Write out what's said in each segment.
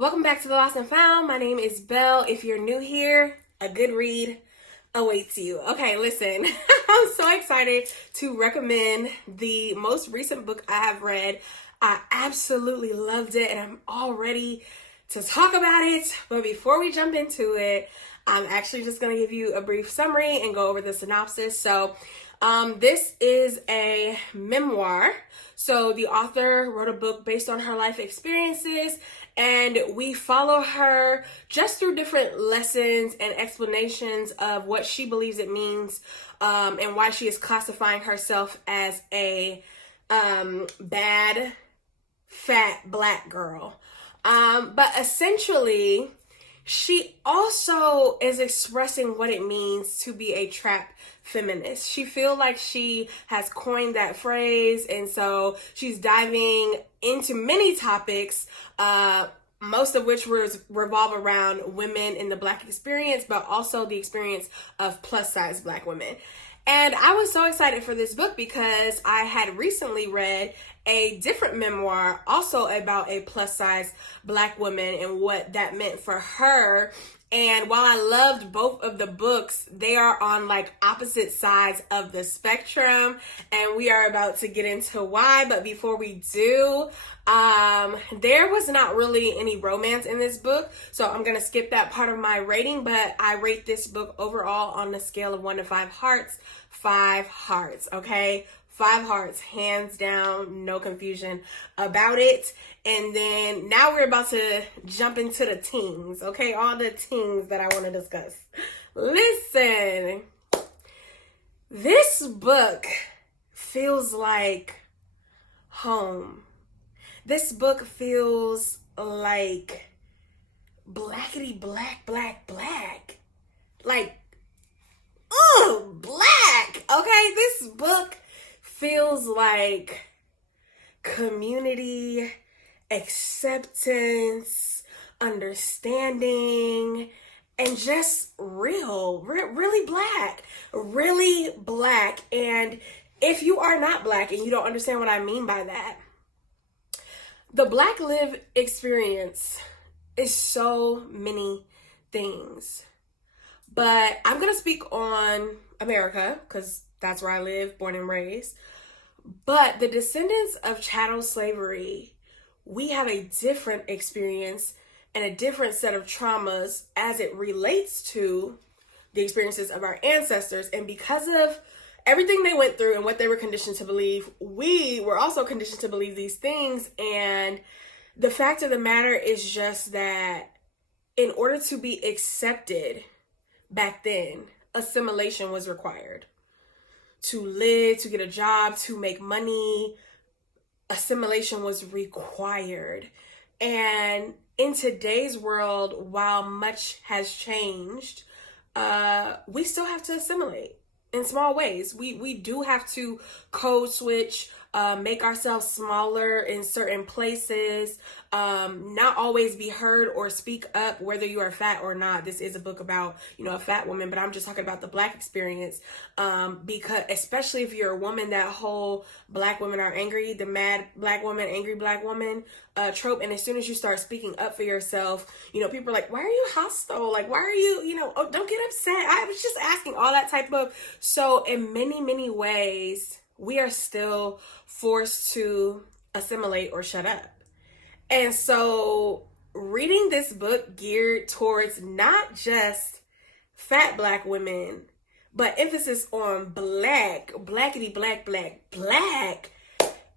Welcome back to The Lost and Found. My name is Belle. If you're new here, a good read awaits you. Okay, listen, I'm so excited to recommend the most recent book I have read. I absolutely loved it and I'm all ready to talk about it. But before we jump into it, I'm actually just going to give you a brief summary and go over the synopsis. This is a memoir. So the author wrote a book based on her life experiences, and we follow her just through different lessons and explanations of what she believes it means, and why she is classifying herself as a bad, fat black girl. But essentially, she also is expressing what it means to be a trap feminist. She feels like she has coined that phrase, and so she's diving into many topics, most of which revolve around women in the Black experience, but also the experience of plus size Black women. And I was so excited for this book because I had recently read a different memoir also about a plus size Black woman and what that meant for her. And while I loved both of the books, they are on like opposite sides of the spectrum, and we are about to get into why. But before we do, there was not really any romance in this book, so I'm gonna skip that part of my rating. But I rate this book overall on the scale of 1 to 5 hearts. 5 hearts, okay? 5 hearts, hands down, no confusion about it. And then now we're about to jump into the tings, okay? All the tings that I want to discuss. Listen, this book feels like home. This book feels like blackety black, black, black. Like, black, okay? This book feels like community, acceptance, understanding, and just really black. And if you are not Black and you don't understand what I mean by that, the Black lived experience is so many things. But I'm going to speak on America because that's where I live, born and raised. But the descendants of chattel slavery, we have a different experience and a different set of traumas as it relates to the experiences of our ancestors. And because of everything they went through and what they were conditioned to believe, we were also conditioned to believe these things. And the fact of the matter is just that in order to be accepted back then, assimilation was required. To live, to get a job, to make money, assimilation was required. And in today's world, while much has changed, we still have to assimilate in small ways. We do have to code switch, make ourselves smaller in certain places, not always be heard or speak up whether you are fat or not. This is a book about, a fat woman, but I'm just talking about the Black experience, because especially if you're a woman, that whole Black women are angry, the mad Black woman, angry Black woman trope. And as soon as you start speaking up for yourself, people are like, why are you hostile? Like, why are you, oh, don't get upset. I was just asking, all that type of. So in many ways, we are still forced to assimilate or shut up. And so reading this book geared towards not just fat Black women, but emphasis on blackety black,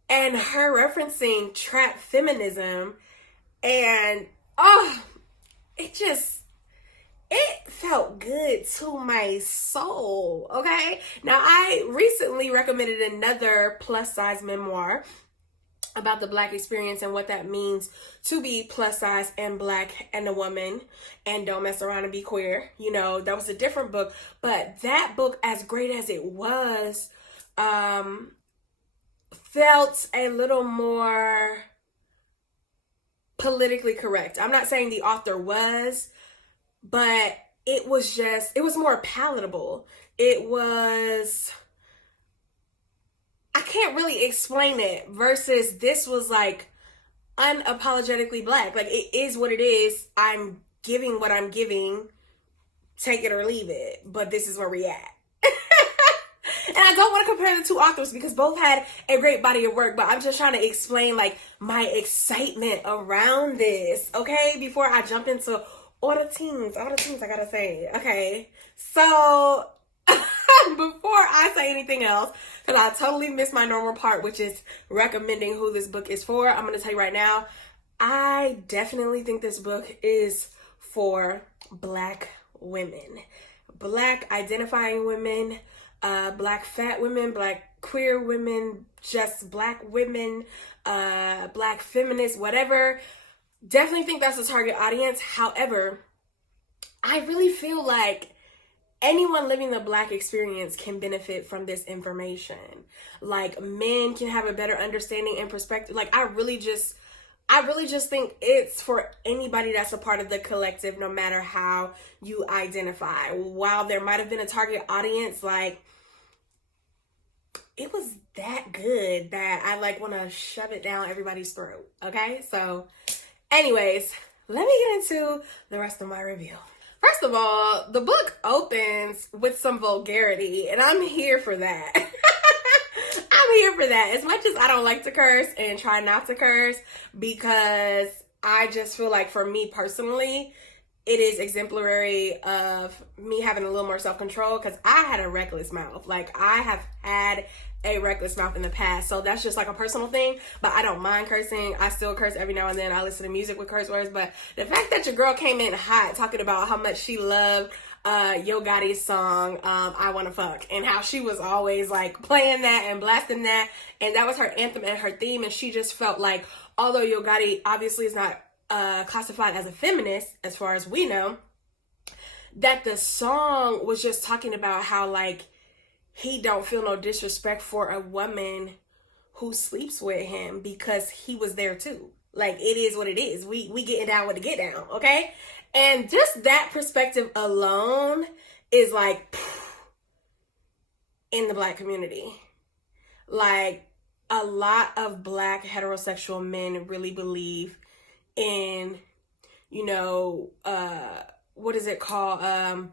and her referencing trap feminism. And it felt good to my soul, okay? Now, I recently recommended another plus size memoir about the Black experience and what that means to be plus size and Black and a woman and don't mess around and be queer. That was a different book, but that book, as great as it was, felt a little more politically correct. I'm not saying the author was, but it was more palatable. I can't really explain it, versus this was like unapologetically black. Like, it is what it is. I'm giving what I'm giving. Take it or leave it. But this is where we at. And I don't want to compare the two authors because both had a great body of work, but I'm just trying to explain like my excitement around this, okay? Before I jump into all the things I gotta say, okay? So before I say anything else, because I totally missed my normal part, which is recommending who this book is for, I'm going to tell you right now, I definitely think this book is for Black women. Black identifying women, Black fat women, Black queer women, just Black women, Black feminists, whatever. Definitely think that's the target audience. However, I really feel like anyone living the Black experience can benefit from this information. Like, men can have a better understanding and perspective. Like, I really just think it's for anybody that's a part of the collective, no matter how you identify. While there might have been a target audience, like, it was that good that I like want to shove it down everybody's throat. Okay, so anyways, let me get into the rest of my review. First of all, the book opens with some vulgarity, and I'm here for that. I'm here for that. As much as I don't like to curse and try not to curse, because I just feel like for me personally, it is exemplary of me having a little more self-control, because I had a reckless mouth. Like, I have had a reckless mouth in the past. So that's just like a personal thing, but I don't mind cursing. I still curse every now and then. I listen to music with curse words, but the fact that your girl came in hot talking about how much she loved Yo Gotti's song, I Wanna Fuck, and how she was always like playing that and blasting that, and that was her anthem and her theme, and she just felt like, although Yo Gotti obviously is not classified as a feminist, as far as we know, that the song was just talking about how, like, he don't feel no disrespect for a woman who sleeps with him because he was there too. Like, it is what it is. We getting down with the get down, okay? And just that perspective alone is like, in the Black community. Like, a lot of Black heterosexual men really believe in, you know, what is it called?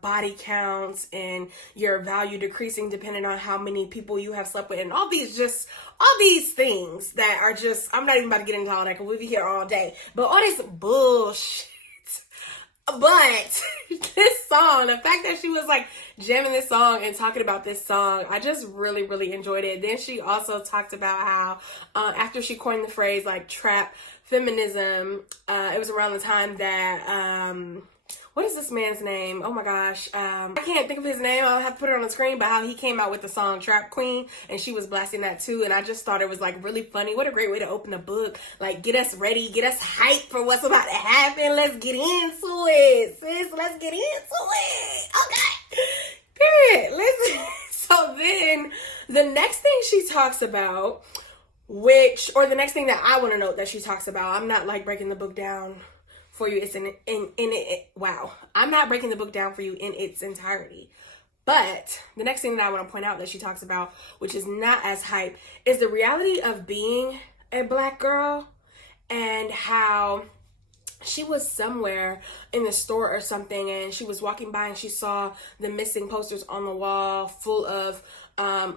Body counts and your value decreasing depending on how many people you have slept with, and all these things that are just, I'm not even about to get into all that because we'll be here all day, but all this bullshit. But this song, the fact that she was like jamming this song and talking about this song, I just really, really enjoyed it. Then she also talked about how after she coined the phrase like trap feminism, it was around the time that what is this man's name? Oh my gosh. I can't think of his name. I'll have to put it on the screen, but how he came out with the song Trap Queen, and she was blasting that too. And I just thought it was like really funny. What a great way to open a book. Like, get us ready, get us hyped for what's about to happen. Let's get into it, sis. Let's get into it. Okay. Period. Listen. So then the next thing she talks about, the next thing that I want to note that she talks about, I'm not like breaking the book down for you. It's in it. Wow. I'm not breaking the book down for you in its entirety. But the next thing that I want to point out that she talks about, which is not as hype, is the reality of being a Black girl, and how she was somewhere in the store or something, and she was walking by and she saw the missing posters on the wall full of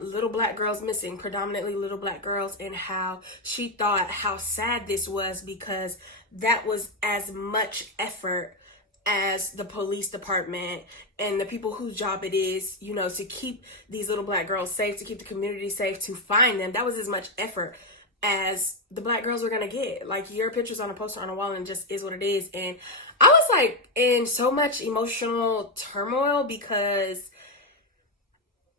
little Black girls missing, predominantly little Black girls, and how she thought how sad this was because that was as much effort as the police department and the people whose job it is, you know, to keep these little Black girls safe, to keep the community safe, to find them. That was as much effort as the Black girls were gonna get. Like, your picture's on a poster on a wall and just is what it is. And I was like in so much emotional turmoil because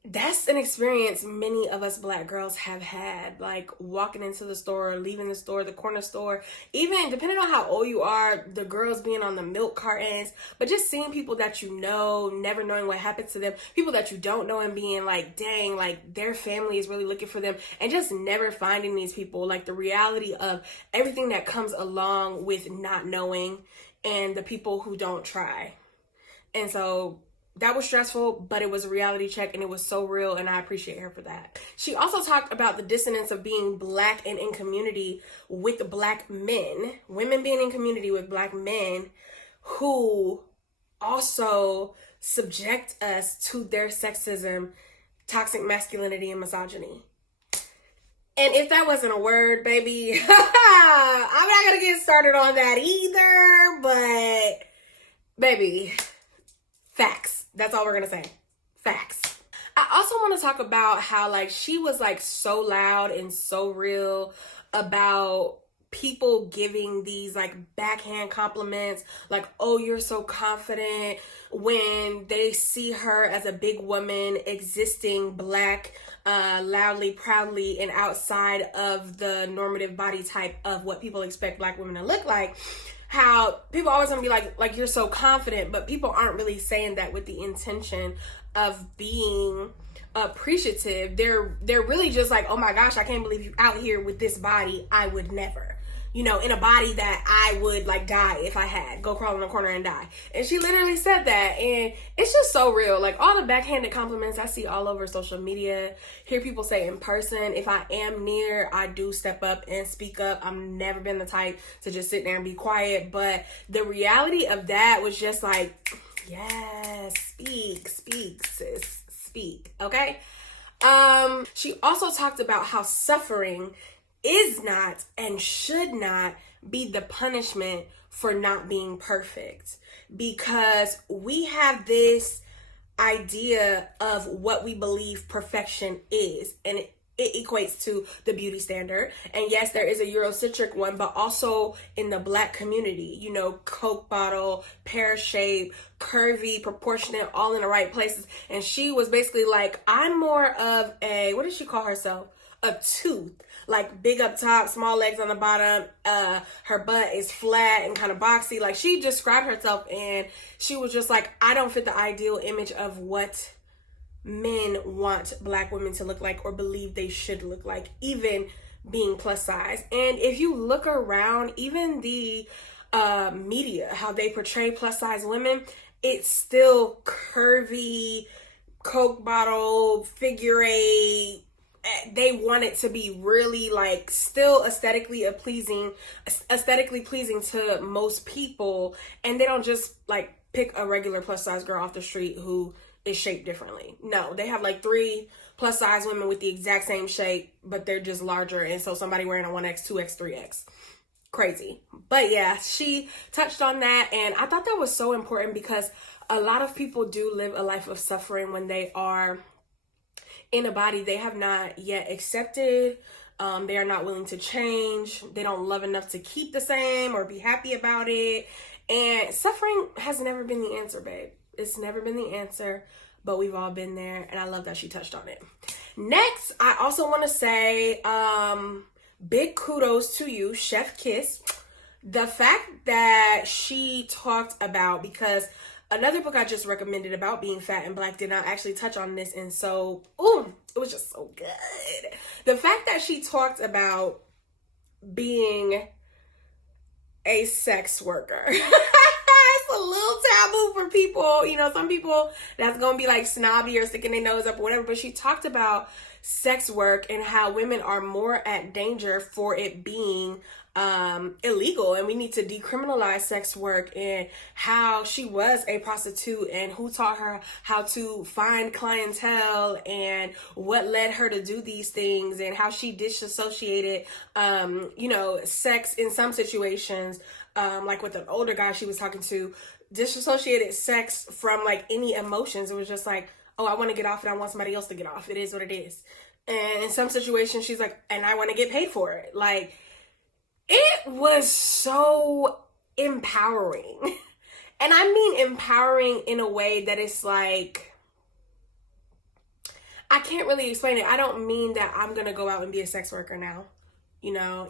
that's an experience many of us Black girls have had, like walking into the store, leaving the store, the corner store, even depending on how old you are, the girls being on the milk cartons, but just seeing people that you know, never knowing what happened to them, people that you don't know, and being like, dang, like their family is really looking for them, and just never finding these people. Like, the reality of everything that comes along with not knowing, and the people who don't try. And so that was stressful, but it was a reality check and it was so real, and I appreciate her for that. She also talked about the dissonance of being Black and in community with Black men, women being in community with Black men who also subject us to their sexism, toxic masculinity, and misogyny. And if that wasn't a word, baby, I'm not gonna get started on that either, but baby, facts. That's all we're gonna say. Facts. I also want to talk about how like she was like so loud and so real about people giving these like backhand compliments, like, oh, you're so confident, when they see her as a big woman existing Black, loudly, proudly, and outside of the normative body type of what people expect Black women to look like. How people always gonna be like you're so confident, but people aren't really saying that with the intention of being appreciative. They're really just like, oh my gosh, I can't believe you out here with this body. I would never, in a body that I would like die if I had, go crawl in a corner and die. And she literally said that, and it's just so real. Like all the backhanded compliments I see all over social media, hear people say in person. If I am near, I do step up and speak up. I've never been the type to just sit there and be quiet, but the reality of that was just like, yes, speak, sis, speak, okay? She also talked about how suffering is not and should not be the punishment for not being perfect, because we have this idea of what we believe perfection is, and it equates to the beauty standard. And yes, there is a Eurocentric one, but also in the Black community, Coke bottle, pear shape, curvy, proportionate, all in the right places. And she was basically like, I'm more of a, what did she call herself? A tooth, like big up top, small legs on the bottom. Her butt is flat and kind of boxy. Like she described herself, and she was just like, I don't fit the ideal image of what men want Black women to look like or believe they should look like, even being plus size. And if you look around, even the media, how they portray plus size women, it's still curvy, Coke bottle, figure eight. They want it to be really like still aesthetically pleasing to most people, and they don't just like pick a regular plus size girl off the street who is shaped differently. No, they have like 3 plus size women with the exact same shape, but they're just larger, and so somebody wearing a 1X, 2X, 3X. Crazy. But yeah, she touched on that, and I thought that was so important because a lot of people do live a life of suffering when they are in a body they have not yet accepted. They are not willing to change. They don't love enough to keep the same or be happy about it. And suffering has never been the answer, babe. It's never been the answer, but we've all been there, and I love that she touched on it. Next, I also want to say big kudos to you, Chef Kiss. The fact that she talked about, because another book I just recommended about being fat and Black did not actually touch on this, and so, it was just so good. The fact that she talked about being a sex worker. It's a little taboo for people. Some people that's going to be like snobby or sticking their nose up or whatever, but she talked about sex work and how women are more at danger for it being illegal, and we need to decriminalize sex work, and how she was a prostitute and who taught her how to find clientele and what led her to do these things, and how she disassociated sex in some situations, like with an older guy she was talking to, disassociated sex from like any emotions. It was just like, oh, I want to get off and I want somebody else to get off. It is what it is. And in some situations she's like, and I want to get paid for it. Like, it was so empowering. And I mean empowering in a way that it's like, I can't really explain it. I don't mean that I'm going to go out and be a sex worker now.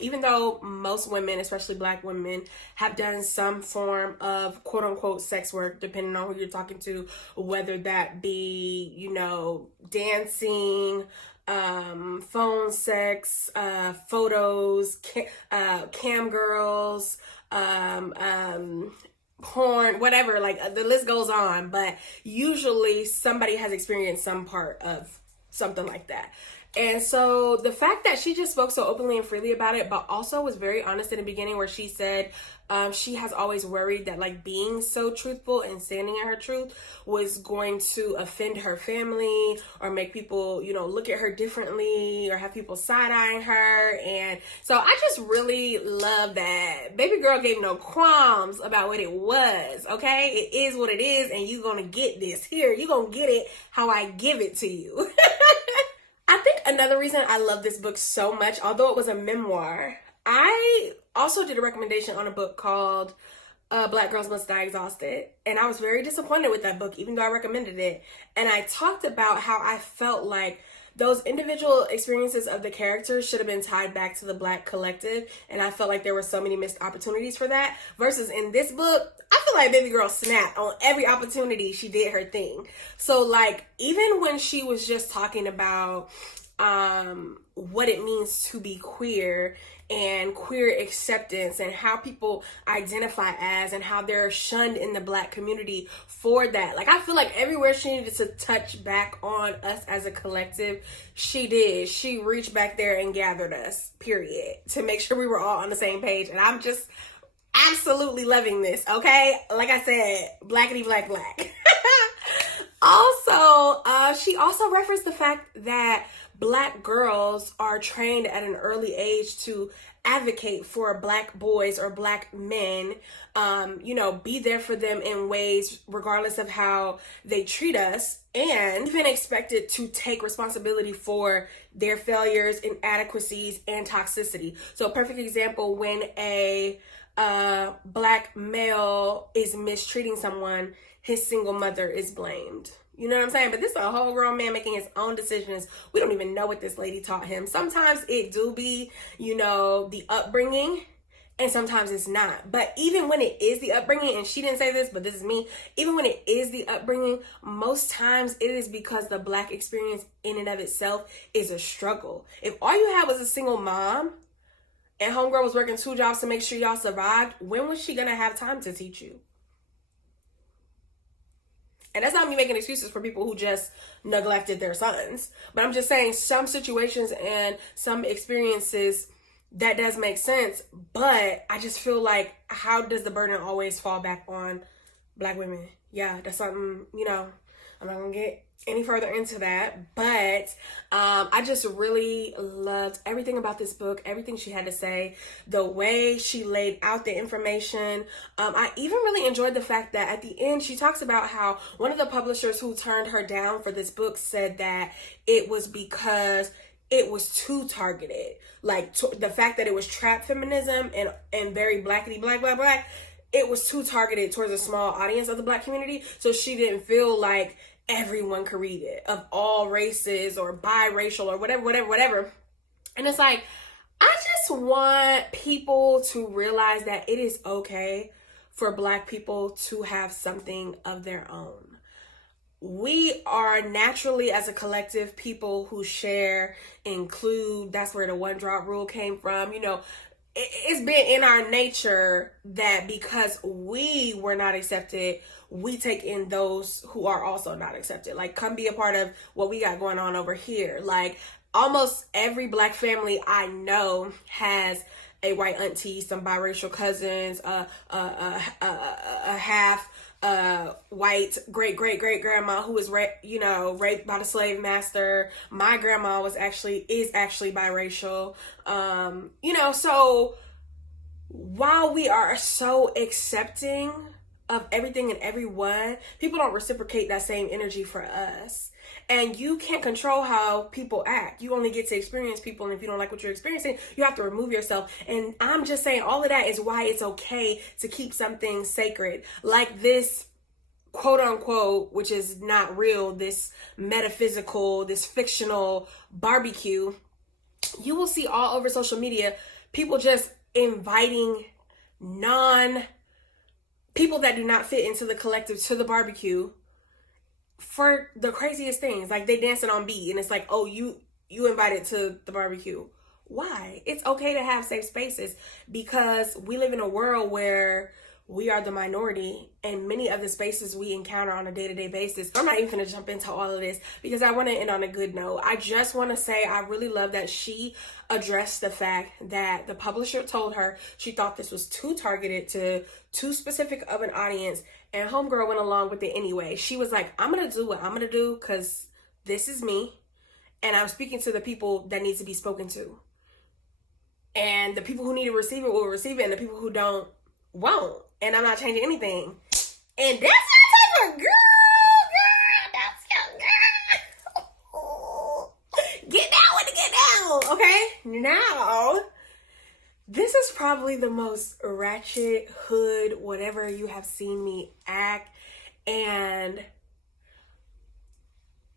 Even though most women, especially Black women, have done some form of quote unquote sex work, depending on who you're talking to, whether that be, dancing, phone sex, photos, cam girls, porn, whatever, like the list goes on, but usually somebody has experienced some part of something like that. And so the fact that she just spoke so openly and freely about it, but also was very honest in the beginning where she said she has always worried that like being so truthful and standing in her truth was going to offend her family or make people, you know, look at her differently or have people side-eyeing her. And so I just really love that baby girl gave no qualms about what it was, okay? It is what it is, and you're gonna get this here. You're gonna get it how I give it to you. I think another reason I love this book so much, although it was a memoir, I also did a recommendation on a book called Black Girls Must Die Exhausted. And I was very disappointed with that book, even though I recommended it. And I talked about how I felt like those individual experiences of the characters should have been tied back to the Black collective. And I felt like there were so many missed opportunities for that. Versus in this book, I feel like baby girl snapped on every opportunity. She did her thing. So like, even when she was just talking about what it means to be queer and queer acceptance and how people identify as and how they're shunned in the Black community for that. Like, I feel like everywhere she needed to touch back on us as a collective, she did. She reached back there and gathered us, period, to make sure we were all on the same page. And I'm just absolutely loving this, okay? Like I said, blackity black black. Also, she also referenced the fact that Black girls are trained at an early age to advocate for Black boys or Black men, you know, be there for them in ways regardless of how they treat us, and even expected to take responsibility for their failures, inadequacies, and toxicity. So a perfect example, when a Black male is mistreating someone, his single mother is blamed. You know what I'm saying? But this is a whole grown man making his own decisions. We don't even know what this lady taught him. Sometimes it do be, you know, the upbringing, and sometimes it's not. But even when it is the upbringing, and she didn't say this, but this is me, even when it is the upbringing, most times it is because the Black experience in and of itself is a struggle. If all you had was a single mom and homegirl was working 2 jobs to make sure y'all survived, when was she gonna have time to teach you? And that's not me making excuses for people who just neglected their sons. But I'm just saying some situations and some experiences, that does make sense. But I just feel like, how does the burden always fall back on Black women? Yeah, that's something, you know, I'm not going to get any further into that. But I just really loved everything about this book, everything she had to say, the way she laid out the information. I even really enjoyed the fact that at the end she talks about how one of the publishers who turned her down for this book said that it was because it was too targeted. Like the fact that it was trap feminism and very blackity black black black, it was too targeted towards a small audience of the Black community. So she didn't feel like everyone could read it, of all races or biracial or whatever. And it's like, I just want people to realize that it is okay for Black people to have something of their own. We are naturally, as a collective, people who share, include. That's where the 1 drop rule came from. You know, it's been in our nature that because we were not accepted, we take in those who are also not accepted. Like, come be a part of what we got going on over here. Like, almost every Black family I know has a white auntie, some biracial cousins, a half white great grandma who was raped by the slave master. My grandma is actually biracial. You know, so while we are so accepting of everything and everyone, people don't reciprocate that same energy for us. And you can't control how people act. You only get to experience people, and if you don't like what you're experiencing, you have to remove yourself. And I'm just saying, all of that is why it's okay to keep something sacred, like this quote unquote, which is not real, this metaphysical, this fictional barbecue. You will see all over social media people just inviting people that do not fit into the collective to the barbecue for the craziest things. Like, they dancing on beat, and it's like, oh, you invited to the barbecue. Why? It's okay to have safe spaces, because we live in a world where we are the minority in many of the spaces we encounter on a day-to-day basis. I'm not even gonna jump into all of this because I want to end on a good note. I just want to say I really love that she addressed the fact that the publisher told her she thought this was too targeted to too specific of an audience, and homegirl went along with it anyway. She was like, I'm gonna do what I'm gonna do because this is me, and I'm speaking to the people that needs to be spoken to. And the people who need to receive it will receive it, and the people who don't won't. And I'm not changing anything. And that's your type of girl. That's your girl. Get down with it, get down. Okay? Now, this is probably the most ratchet, hood, whatever you have seen me act. And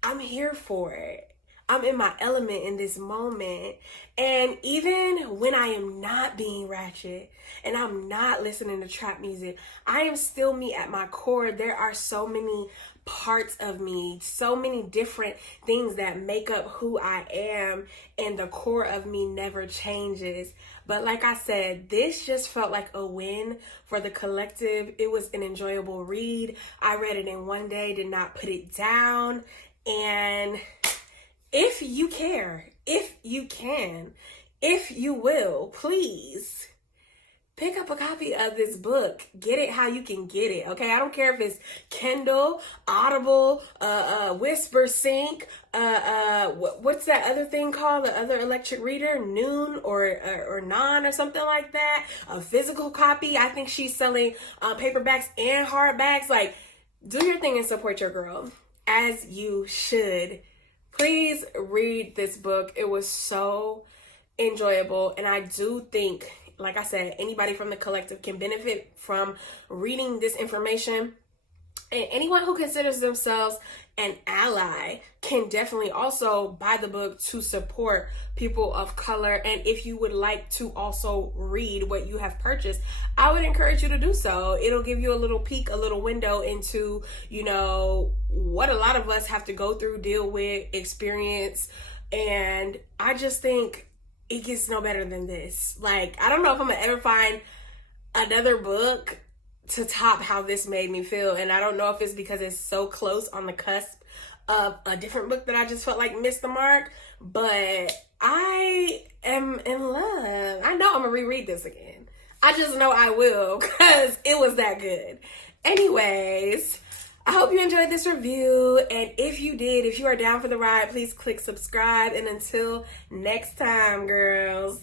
I'm here for it. I'm in my element in this moment. And even when I am not being ratchet and I'm not listening to trap music, I am still me at my core. There are so many parts of me, so many different things that make up who I am, and the core of me never changes. But like I said, this just felt like a win for the collective. It was an enjoyable read. I read it in one day, did not put it down. And if you care, if you can, if you will, please pick up a copy of this book. Get it how you can get it, okay? I don't care if it's Kindle, Audible, Whisper Sync, what's that other thing called? The other electric reader, Noon or Non or something like that. A physical copy. I think she's selling paperbacks and hardbacks. Like, do your thing and support your girl, as you should. Please read this book. It was so enjoyable. And I do think, like I said, anybody from the collective can benefit from reading this information. And anyone who considers themselves an ally can definitely also buy the book to support people of color. And if you would like to also read what you have purchased, I would encourage you to do so. It'll give you a little peek, a little window into, you know, what a lot of us have to go through, deal with, experience. And I just think it gets no better than this. Like, I don't know if I'm gonna ever find another book to top how this made me feel. And I don't know if it's because it's so close on the cusp of a different book that I just felt like missed the mark, but I am in love. I know I'm gonna reread this again. I just know I will, because it was that good. Anyways, I hope you enjoyed this review, and if you did, if you are down for the ride, please click subscribe, and until next time, girls.